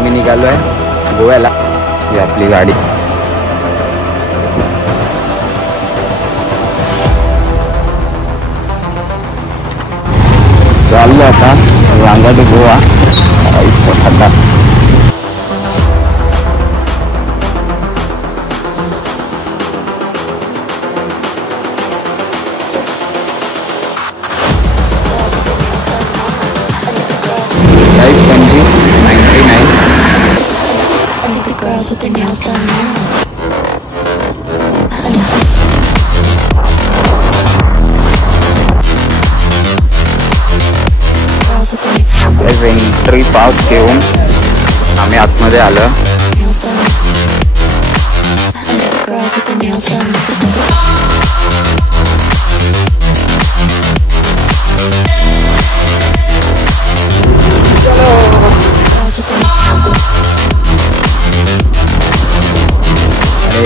आम्ही निघालो आहे गोव्याला. ही आपली गाडी. चाललो आता लांजा टू गोवा. थंडा with their nails done now. Entry pass घेऊन आम्ही आतमध्ये आलो.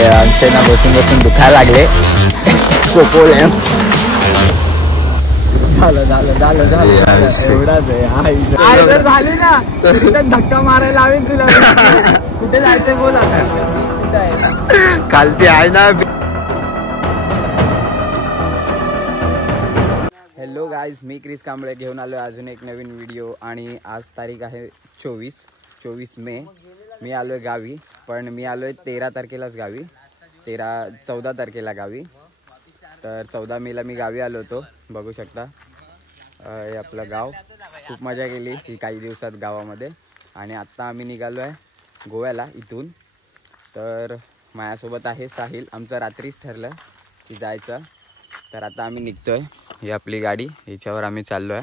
आमचे ना बसून बसून दुखायला लागले. सोपोले धक्का मारायला हवी तुला. कुठे जायचंय बोल आता. खालती आहे ना. हॅलो गाईज, मी क्रिस कांबळे घेऊन आलो अजून एक नवीन व्हिडिओ. आणि आज तारीख आहे 24 मे. मी आलोय गावी, पण मी आलोय 13 तारखेलाच गावी. 14 तारखेला गावी. तर 14 मेला मी गावी आलो होतो. बघू शकता हे आपलं गाव. खूप मजा केली ही काही दिवसात गावामध्ये. आणि आत्ता आम्ही निघालो आहे गोव्याला इथून. तर माझ्यासोबत आहे साहिल. आमचं रात्रीच ठरलं की जायचं. तर आता आम्ही निघतोय. ही आपली गाडी, हिच्यावर आम्ही चाललो आहे.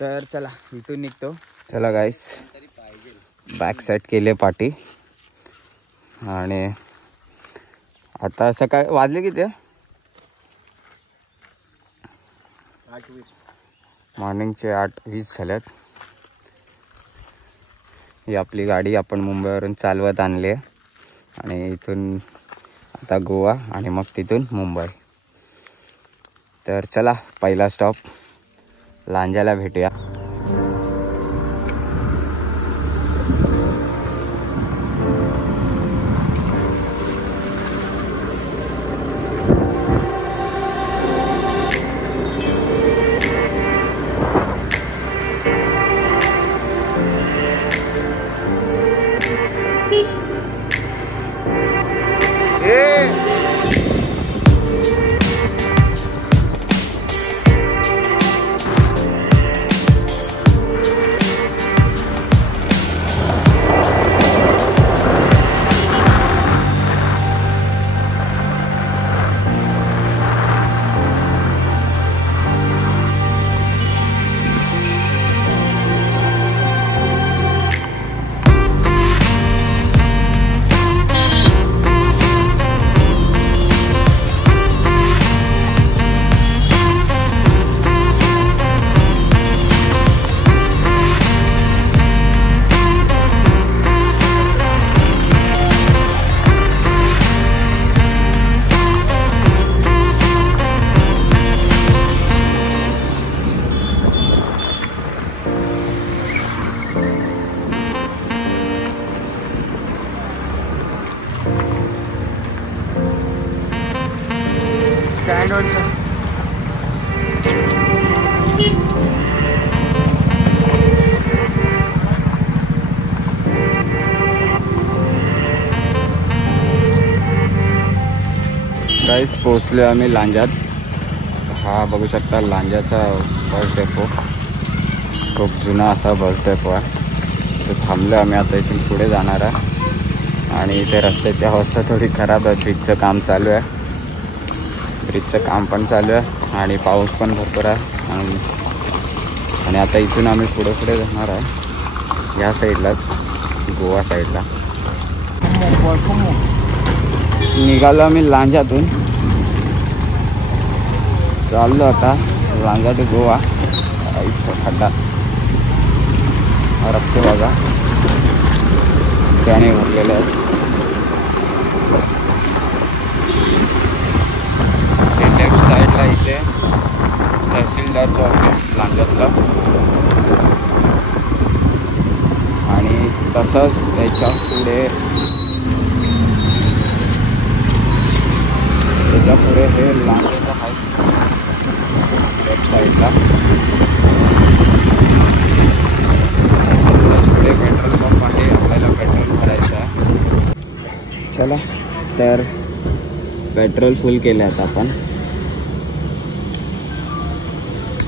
तर चला इथून निघतो. चला गाईस, बॅक साईड केले पाठी. आणि आता सकाळी वाजले किती? मॉर्निंगचे 8:20 झाल्यात. ही आपली गाडी आपण मुंबईवरून चालवत आणली आहे. आणि इथून आता गोवा आणि मग तिथून मुंबई. तर चला पहिला स्टॉप लांजाला भेटूया. गाईस पोहोचलो आम्ही लांजात. हा बघू शकता लांजाचा बस डेपो. खूप जुना असा बस डेपो आहे. तर थांबलो आम्ही. आता इथून पुढे जाणार आहे. आणि इथे रस्त्याची अवस्था थोडी खराब आहे. ब्रिजचं काम चालू आहे. ब्रिजचं काम पण चालू आहे. आणि पाऊस पण भरपूर आहे. आणि आता इथून आम्ही पुढे जाणार आहे या साईडलाच, गोवा साईडला. निघालो आम्ही लांजातून. चाललो आता लांजा टू गोवा. खड्डा रस्ते बघा त्याने उरलेले आहेत. लेफ्ट साईडला इथे तहसीलदारचं ऑफिस लांजातलं. आणि तसंच त्याच्या पुढे हे लांबीचं हाय लेफ्ट साईडला पुढे पेट्रोल पंप आहे. आपल्याला पेट्रोल भरायचं आहे. चला तर पेट्रोल फुल केलं आता आपण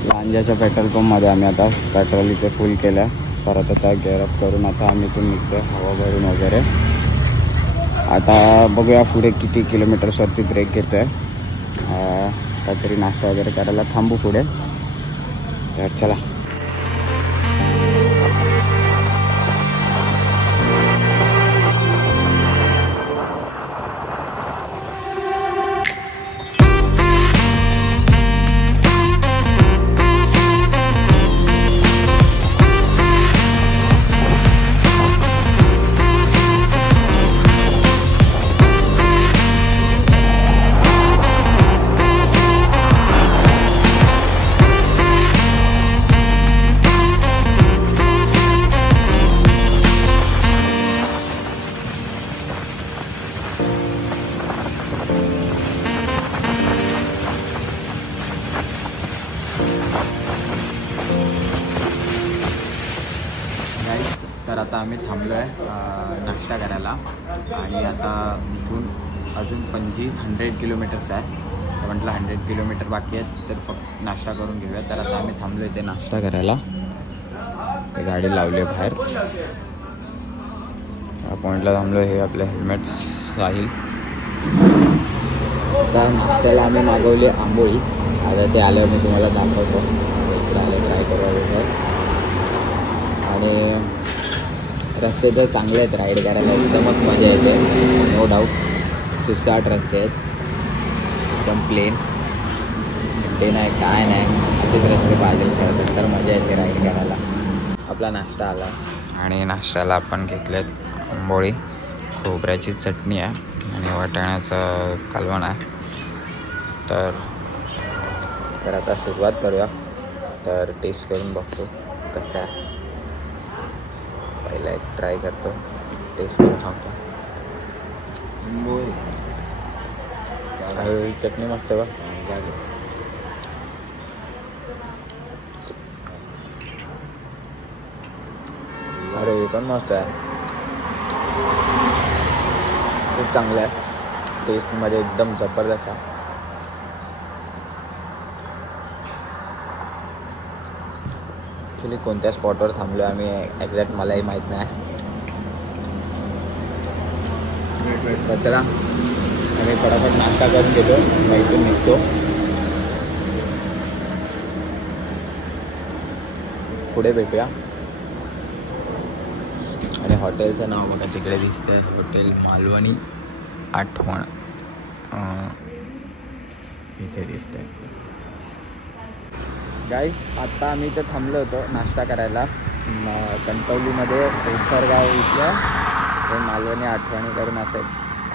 लांजाच्या पेट्रोल पंपमध्ये. आम्ही आता पेट्रोल इथे फुल केलं. परत आता गेअरअप करून आता आम्ही इथून निघतो हवा भरून वगैरे. आता बघूया पुढे किती किलोमीटर्सवरती ब्रेक घेतो आहे. काहीतरी नाश्ता वगैरे करायला थांबू पुढे. तर चला. तर आता आम्ही थांबलो आहे नाश्ता करायला. आणि आता इथून अजून पणजी 100 किलोमीटर्स आहे. तर म्हटलं 100 किलोमीटर बाकी आहेत तर फक्त नाश्ता करून घेऊया. तर आता आम्ही थांबलो इथे नाश्ता करायला. ते गाडी लावली आहे बाहेर. पॉईंटला थांबलो. हे आपले हेल्मेट्स राहील. तर नाश्त्याला आम्ही मागवली आंबोळी. आता ते आल्यावर मी तुम्हाला दाखवतो. इकडे आले ट्राय करूया. आणि रस्ते तर चांगले आहेत. राईड करायला एकदमच मजा येते. No doubt. सुसाट रस्ते आहेत. एकदम प्लेन. ते नाही काय नाही असेच रस्ते पाहिजे खरं तर मजा येते राईड करायला. आपला नाश्ता आला आणि नाश्त्याला आपण घेतलेत आंबोळी, खोबऱ्याची चटणी आहे आणि वाटाण्याचं कालवण आहे. तर आता सुरुवात करूया. तर टेस्ट करून बघतो कसं आहे. पहिला एक ट्राय करतो. टेस्ट करून सांगतो. चटणी मस्त बा. अरे हे पण मस्त आहे. खूप चांगलं आहे. टेस्टमध्ये एकदम जबरदस्त आहे. ॲक्च्युली कोणत्या स्पॉटवर थांबलो आम्ही एक्झॅक्ट मलाही माहीत नाही. तर चला आम्ही फटाफट नाश्ता करून घेतो. मग इथून निघतो. पुढे भेटूया. आणि हॉटेलचं नाव बघा तिकडे दिसतं आहे. हॉटेल मालवणी आठवण इथे दिसतं आहे. गाईस आता आम्ही इथं थांबलो होतो नाश्ता करायला कणकवलीमध्ये ओसरगाव इथलं. हे मालवणी आठवणी करून असं एक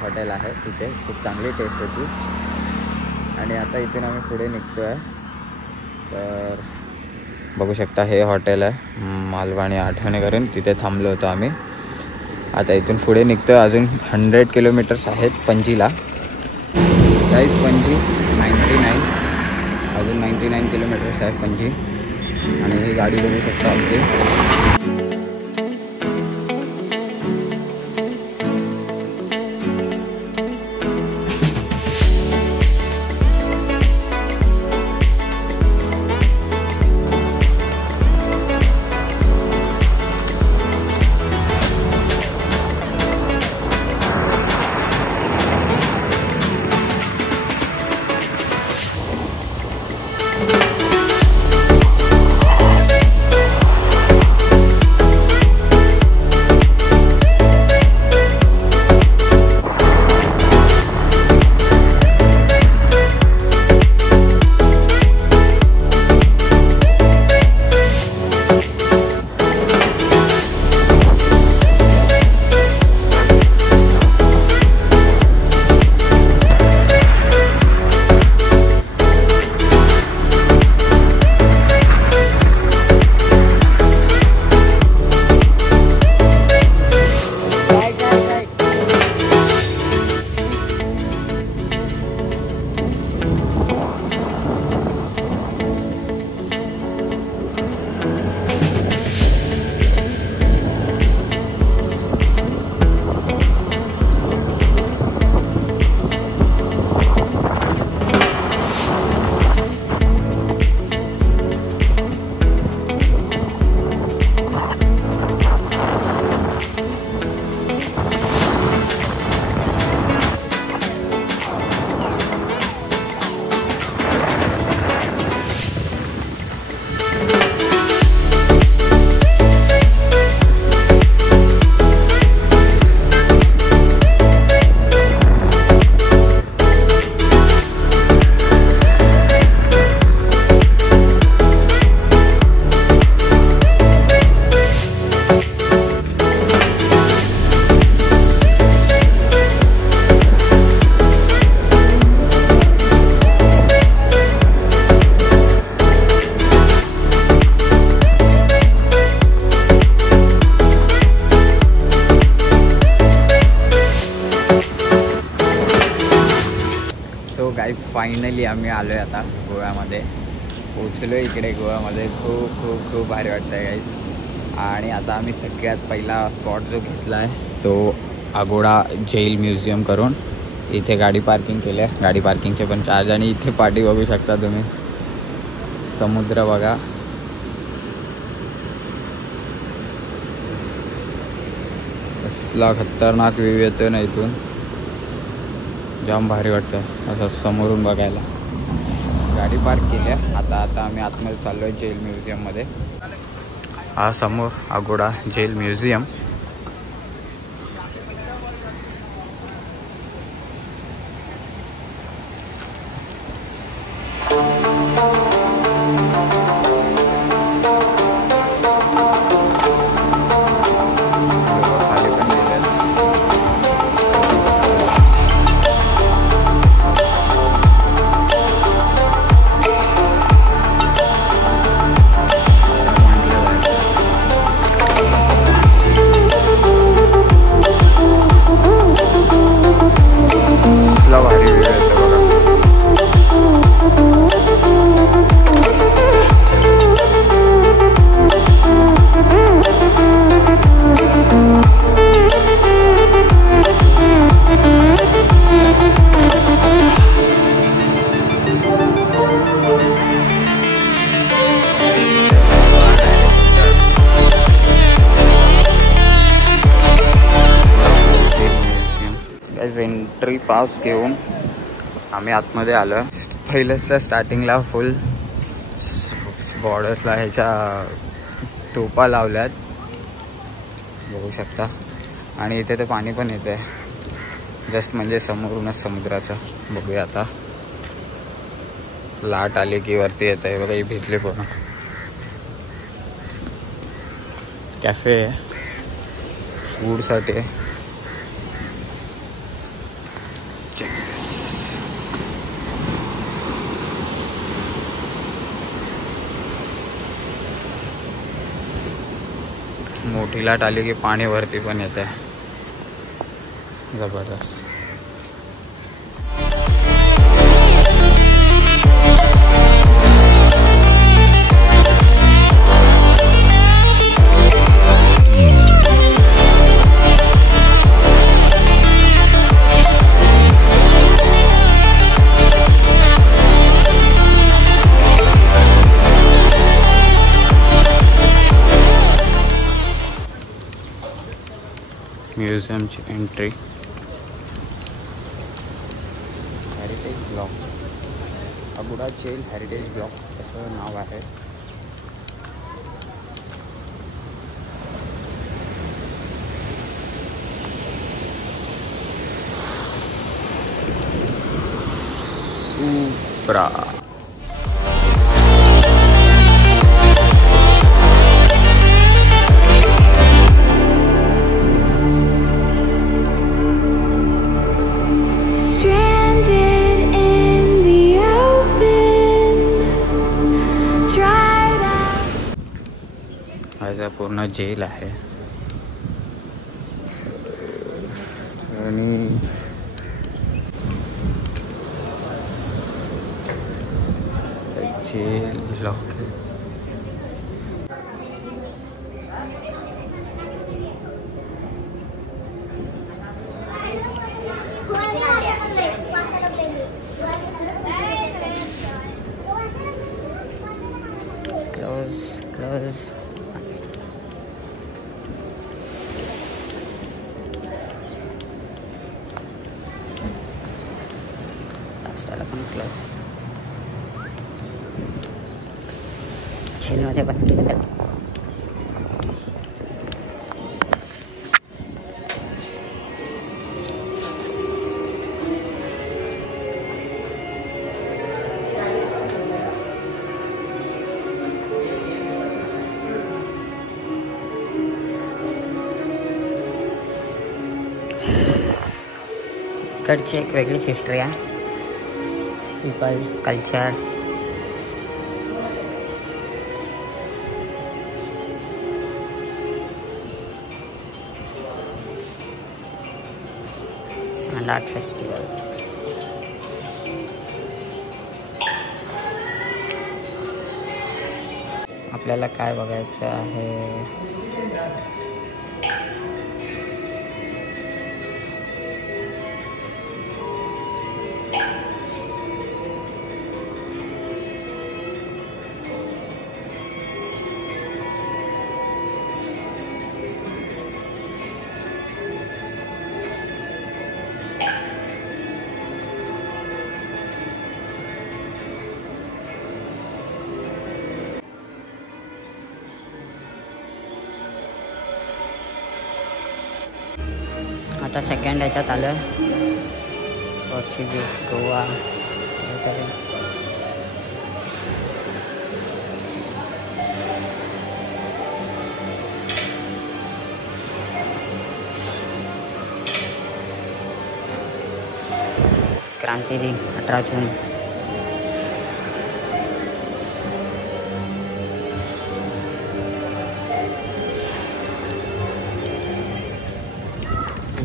हॉटेल आहे. तिथे खूप चांगली टेस्ट होती. आणि आता इथून आम्ही पुढे निघतो आहे. तर बघू शकता हे हॉटेल आहे मालवणी आठवणी करून. तिथे थांबलो होतो आम्ही. आता इथून पुढे निघतो आहे. अजून 100 किलोमीटर्स आहेत पणजीला. गाईस पणजी 99 अजून 99 किलोमीटर्स आहे पणजी. आणि ही गाडी बघू शकता आपली. फायनली आम्ही आलो आहे आता गोव्यामध्ये. पोचलो इकडे गोव्यामध्ये. खूप खूप खूप भारी वाटतं आहे गाईज. आणि आता आम्ही सगळ्यात पहिला स्पॉट जो घेतला आहे तो अगोडा जेल म्युझियम करून इथे गाडी पार्किंग केली आहे. गाडी पार्किंगचे पण चार्ज. आणि इथे पाठी बघू शकता तुम्ही, समुद्र बघा. कसला खतरनाक व्ह्यू येतो ना इथून, जाम भारी वाटतं असं समोरून बघायला. गाडी पार्क केली आहे. आता आम्ही आतमध्ये चाललो आहे जेल म्युझियममध्ये. हा समोर Aguada jail museum. Entry pass घेऊन आम्ही आतमध्ये आलो. पहिल्याच्या स्टार्टिंगला फुल बॉर्डर्सला ह्याच्या टोपा लावल्यात बघू शकता. आणि इथे ते पाणी पण येते जस्ट म्हणजे समोरूनच समुद्राचं. बघूया आता लाट आली की वरती येत आहे बघा. ही भिजले पूर्ण. कॅफे आहे फूडसाठी. मोठी लाट आली की पाणी वरती पण येते. जबरदस्त. म्युझियमची entry. Heritage block, Aguada jail heritage block असं नाव आहे. सुप्रा. पूर्ण जेल आहे. आणि जेल लॉक. क्लोज. जेलमध्ये बंद केलं त्याला. इकडची एक वेगळीच हिस्ट्री आहे. People, culture. Sand Art Festival. आपल्याला काय बघायचं आहे? आता सेकंड ह्याच्यात आलं पोर्चुगीज गोवा. क्रांती दिन 18 जून.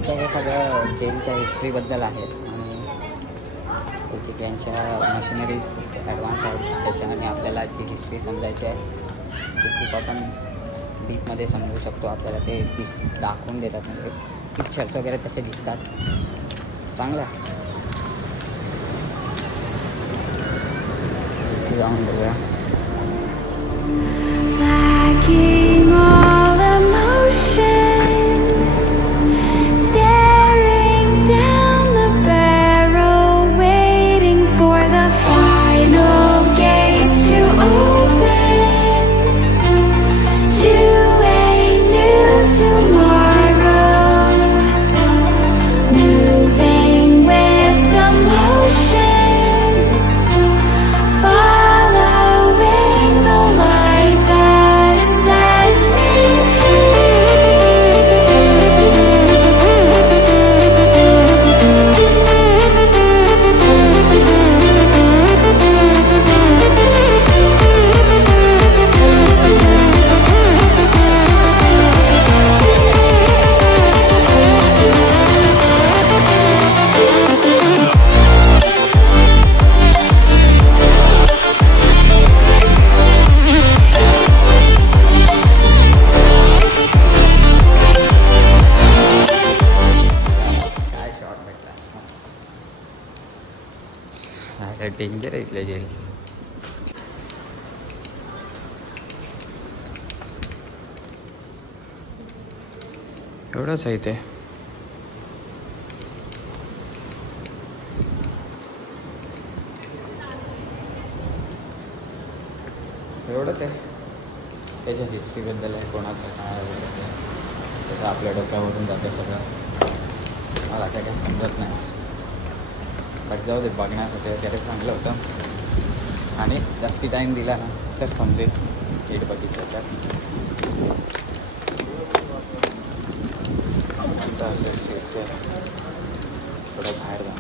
हे सगळं जेलच्या हिस्ट्रीबद्दल आहे आणि त्यांच्या मशिनरीज खूप ॲडव्हान्स आहेत. त्याच्याने आपल्याला ती हिस्ट्री समजायची आहे ती खूप आपण डीपमध्ये समजू शकतो. आपल्याला ते दाखवून देतात, म्हणजे पिक्चर्स वगैरे तसे दिसतात. चांगलं आहे. जाऊन बघूया. डेंजर आहे इथलं जेल. एवढंच आहे ते. एवढंच आहे. त्याच्या हिस्ट्रीबद्दल आहे, कोणाचं काय त्याचं आपल्या डोक्यावरून जातं सगळं. मला काय समजत नाही. बट जाऊ दे, बघण्यासाठी वगैरे चांगलं होतं आणि जास्ती टाईम दिला ना तर समजेल नीट बघितलं तर. थोडं बाहेर जाऊ.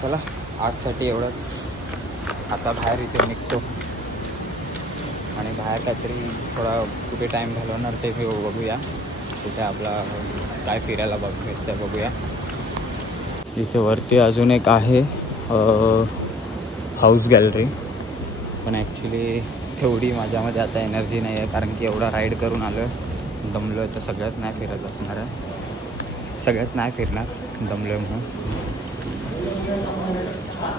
चला आजसाठी एवढंच. आता बाहेर इथे निघतो आणि बाहेर काहीतरी थोडा कुठे टाईम घालवणार ते बघूया. कुठे आपला काय फिरायला ते बघूया. इथे वरती अजून एक आहे हाऊस गॅलरी, पण ॲक्च्युली तेवढी माझ्यामध्ये आता एनर्जी नाही आहे, कारण की एवढा राईड करून आलो आहे. दमलो आहे तर सगळ्याच नाही फिरत असणार आहे. सगळ्याच नाही फिरणार दमलो आहे म्हणून.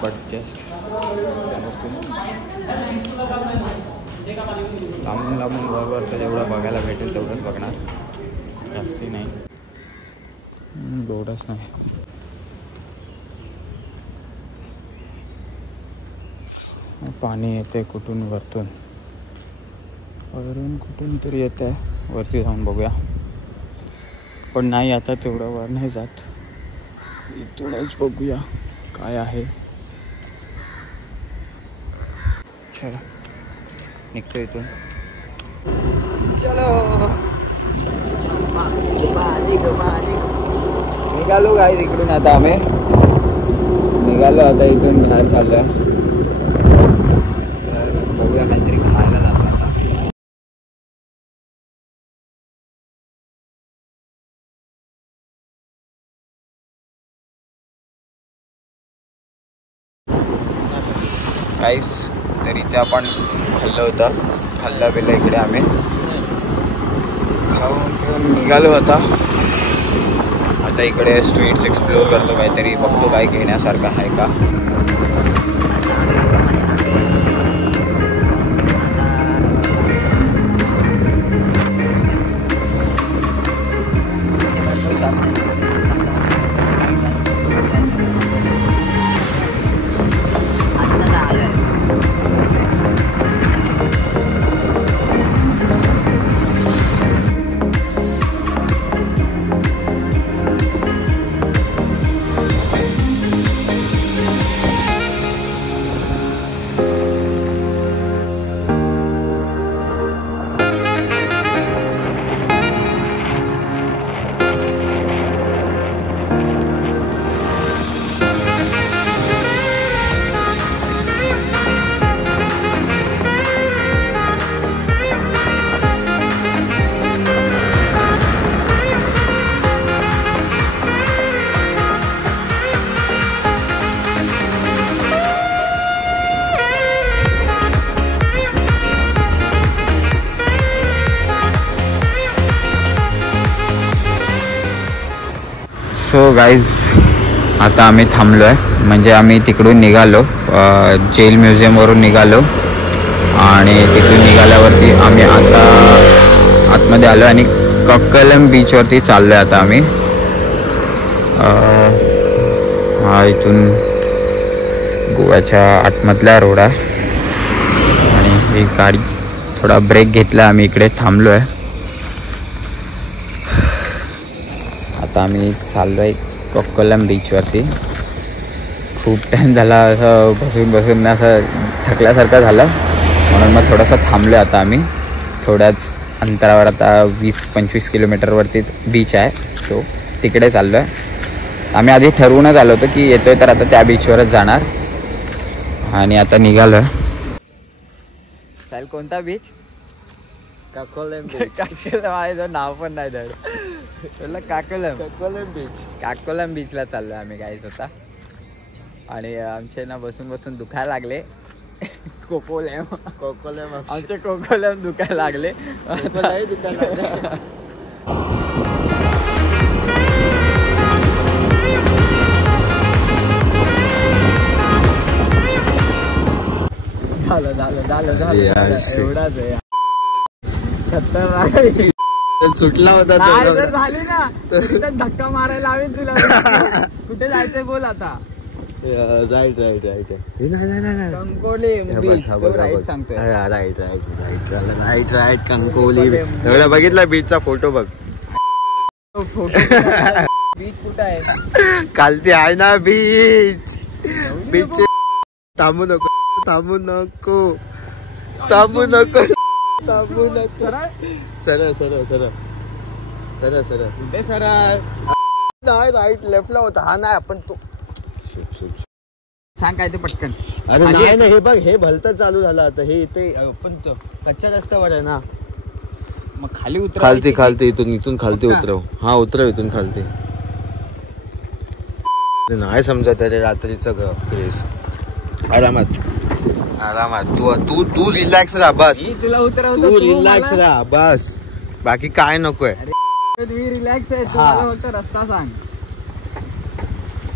बट जस्ट लांबून लांबून बरोबरचं जेवढं बघायला भेटेल तेवढंच बघणार, जास्ती नाही. एवढंच नाही. पाणी येते कुठून, वरतून कुठून तरी येत आहे. वरती जाऊन बघूया. पण नाही आता तेवढं वर नाही जात. इथूनच बघूया काय आहे. चला निघतो इथून. चलो निघालो काय तिकडून. आता आम्ही निघालो. आता इथून बाहेर चाललोय. तर बघूया काहीतरी खायला जातो आता. काहीच तर इथे आपण खाल्लं होतं. खाल्लं बिल्लं इकडे आम्ही खाऊन पिऊन निघालो होता. आता इकडे स्ट्रीट्स एक्सप्लोअर करतो. काहीतरी बघतो काय घेण्यासारखं आहे का. सो गाईज आता आम्ही थांबलो आहे. म्हणजे आम्ही तिकडून निघालो. जेल म्युझियमवरून निघालो आणि तिथून निघाल्यावरती आम्ही आता आतमध्ये आलो आणि कक्कलम बीचवरती चाललो आहे आता आम्ही. हा इथून गोव्याच्या आतमधला रोड आहे. आणि ही गाडी थोडा ब्रेक घेतला. आम्ही इकडे थांबलो आहे. आता आम्ही चाललो आहे कक्कलम बीचवरती. खूप टाईम झाला असं बसून बसून असं थकल्यासारखं झालं. म्हणून मग थोडंसं थांबलो आहे आता आम्ही. थोड्याच अंतरावर आता 20-25 किलोमीटरवरतीच बीच आहे तो. तिकडे चाललो आहे. आम्ही आधी ठरवूनच आलो होतो की येतोय तर आता त्या बीचवरच जाणार. आणि आता निघालो आहे. चाल कोणता बीच? काकोलम बीच. काकोलम आहे. नाव पण नाही धड. काकोलम बीच. काकोलम बीचला चाललो आम्ही गाईज आता. आणि आमचे ना बसून बसून दुखायला लागले. कोकोलम आमचे कोकोलम दुखायला लागले. झालं एवढाच आहे. खतरनाक सुटला होता झाली ना. धक्का मारायला हवी तुला. कुठे जायचंय बोल आता. राईट कंकोली राईट सांगतोय. राईट कंकोली. एवढा बघितला बीचचा फोटो बघ. फोटो बीच कुठं आहे? खालती आहे ना बीच. बीच थांबू नको. सरळ कुठे सरळ? राईट लेफ्टला होता. हा नाही आपण तो. सांग काय ते पटकन. अरे नाही ना हे बघ. हे भलतं चालू झालं आता. हे इथे पण कच्च्या रस्त्यावर आहे ना. मग खाली उतर. खालती इथून खालती उतरव. हा उतरव इथून खालती. नाही समजत अरे रात्रीचं क्रेस. आरामात तू रिलॅक्स राहा बस. तुला उतरवतो. तू रिलॅक्स राहा बस. बाकी काय नकोय. मी रिलॅक्स आहे. तुला फक्त रस्ता सांग.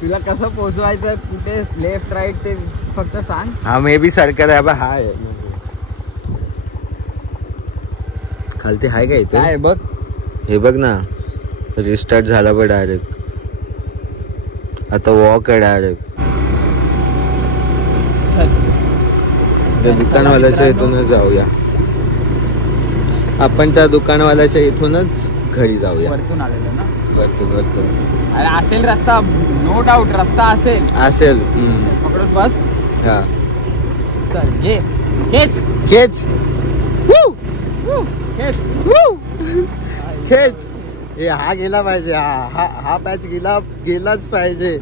तुला कसं पोहोचवायचं, कुठे लेफ्ट राईट ते फक्त सांग. हा मे बी सर्कल आहे बा. हाय खालती हाय का इथे? काय बघ. हे बघ ना. रिस्टार्ट झाला बघ डायरेक्ट. आता वॉक आहे डायरेक्ट. दुकानवाल्याच्या इथूनच जाऊया आपण. त्या दुकानवाल्याच्या इथूनच घरी जाऊया. वरतून आलेलो ना. भरतील अरे असेल रस्ता, नो डाऊट रस्ता असेल. असेल. पकडून बस. हा चल ये खेच खेच खेच. खेच. हे हा गेला पाहिजे. हा पॅच गेलाच पाहिजे.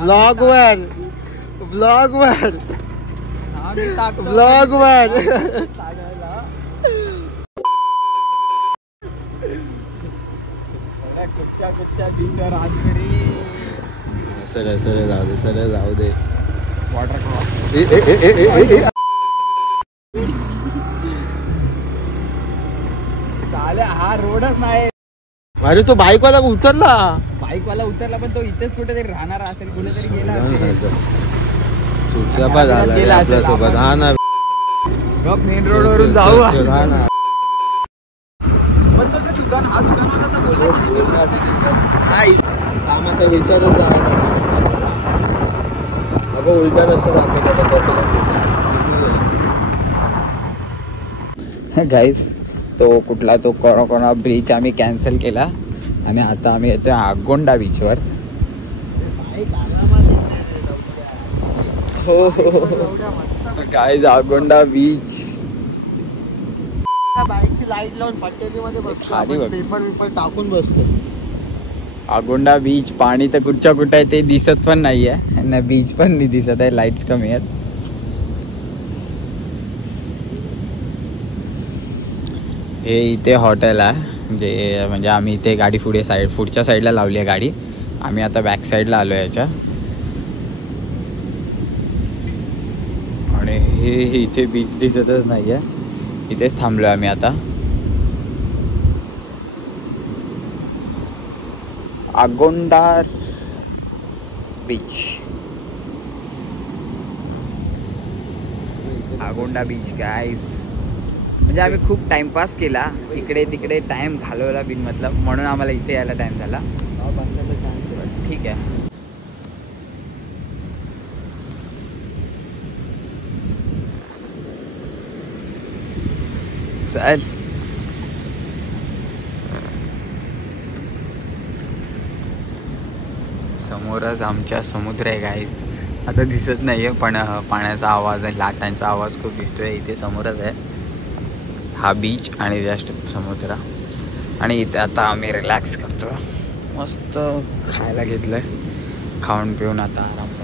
ब्लॉग वर कुठच्या बीचवर आज घरी. सर जाऊ दे. वॉटर चाले. हा रोडच नाही. अरे तो बाईकवाला उतरला. बाईकवाला उतरला पण तो इथेच कुठेतरी राहणार असेल. कुठेतरी गेला असेल. गेला आपल्यासोबत. हा ना मेन रोड वरून जाऊ. हा ना. कामाचा विचारच अगं उलटा रस्ता दाखवतो. गाईज तो कुठला तो कोरोना ब्रिज आम्ही कॅन्सल केला आणि आता आम्ही येतोय आगोंडा बीचवर. हो गाईज आगोंडा बीच. बाईकची लाईट लावून पट्टेलीमध्ये बसतो. पेपर टाकून बसतो. आगोंडा बीच. पाणी तर कुठच्या कुठं आहे ते दिसत पण नाहीये ना. बीच पण नाही दिसत आहे. लाईट्स कमी आहेत. हे इथे हॉटेल आहे जे म्हणजे आम्ही इथे गाडी पुढच्या साईडला लावली आहे गाडी. आम्ही आता बॅक साईडला आलो याच्या. आणि हे इथे बीच दिसतच नाहीये. इथेच थांबलोय आम्ही आता. Agonda beach. Agonda beach guys. म्हणजे आम्ही खूप टाइमपास केला. इकडे तिकडे टाइम घालवला बिनमतलब. म्हणून आम्हाला इथे यायला टाइम झाला. ठीक आहे. चल. समोरच आमच्या समुद्र आहे गाईज. आता दिसत नाहीये पण पाण्याचा आवाज आहे. लाटांचा आवाज खूप दिसतोय. इथे समोरच आहे हा बीच आणि जस्ट समुद्र. आणि इथे आता आम्ही रिलॅक्स करतो. मस्त खायला घेतलंय. खाऊन पिऊन आता आराम करतोय.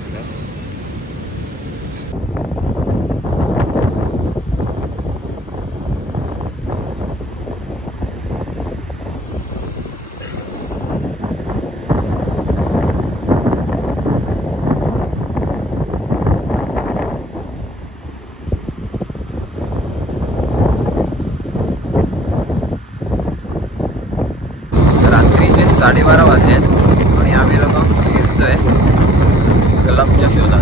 रात्रीचे 12:30 वाजलेत आणि आम्ही लोक फिरतोय क्लबच्या शोधात.